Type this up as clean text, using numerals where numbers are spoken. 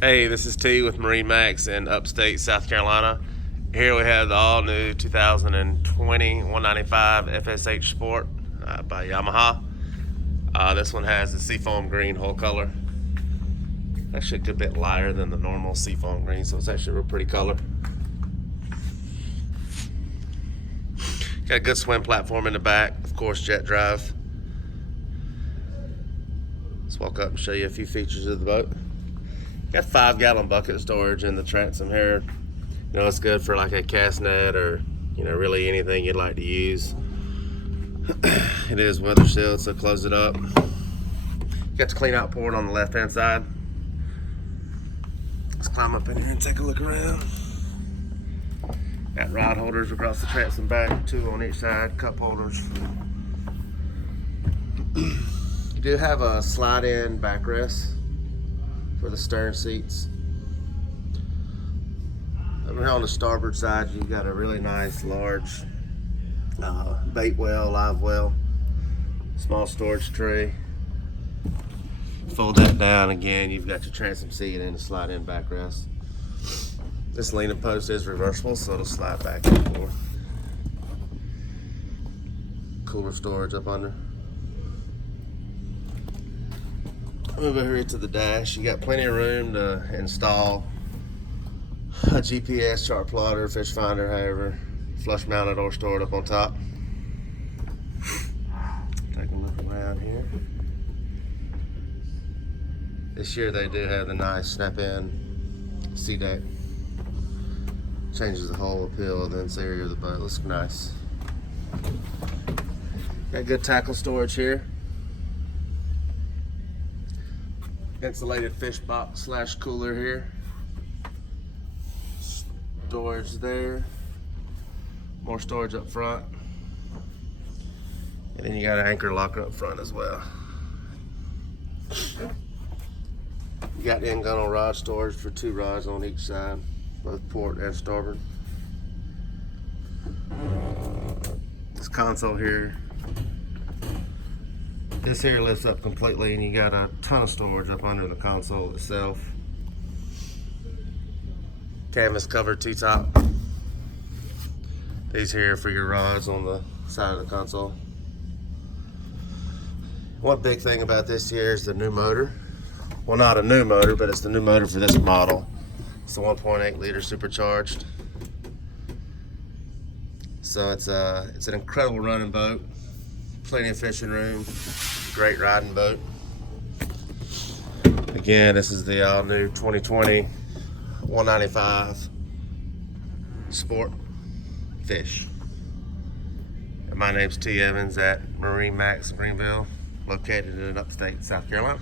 Hey, this is T with MarineMax in upstate South Carolina. Here we have the all-new 2020 195 FSH Sport by Yamaha. This one has the seafoam green hull color. Actually a good bit lighter than the normal seafoam green, so it's actually a real pretty color. Got a good swim platform in the back, of course jet drive. Let's walk up and show you a few features of the boat. Got 5-gallon bucket storage in the transom here. You know, it's good for like a cast net or, you know, really anything you'd like to use. It is weather sealed, so close it up. Got the clean out port on the left hand side. Let's climb up in here and take a look around. Got rod holders across the transom back, 2 on each side, cup holders. You do have a slide in backrest for the stern seats. Over here on the starboard side, you've got a really nice large bait well, live well, small storage tray. Fold that down again, you've got your transom seat and a slide in backrest. This leaning post is reversible, so it'll slide back and forth. Cooler storage up under. Move over here to the dash. You got plenty of room to install a GPS, chart plotter, fish finder, however, flush mounted or stored up on top. Take a look around here. This year they do have the nice snap-in sea deck. Changes the whole appeal of the interior of the boat. Looks nice. Got good tackle storage here. Insulated fish box slash cooler here. Storage there. More storage up front. And then you got an anchor locker up front as well. You got the end-gunnel rod storage for 2 rods on each side, both port and starboard. This console here. This here lifts up completely and you got a ton of storage up under the console itself. Canvas covered T-top. These here are for your rods on the side of the console. One big thing about this here is the new motor. Well, not a new motor, but it's the new motor for this model. It's the 1.8 liter supercharged. So it's an incredible running boat. Plenty of fishing room, great riding boat. Again, this is the all-new 2020 195 Sport Fish. And my name's T. Evans at MarineMax Greenville, located in upstate South Carolina.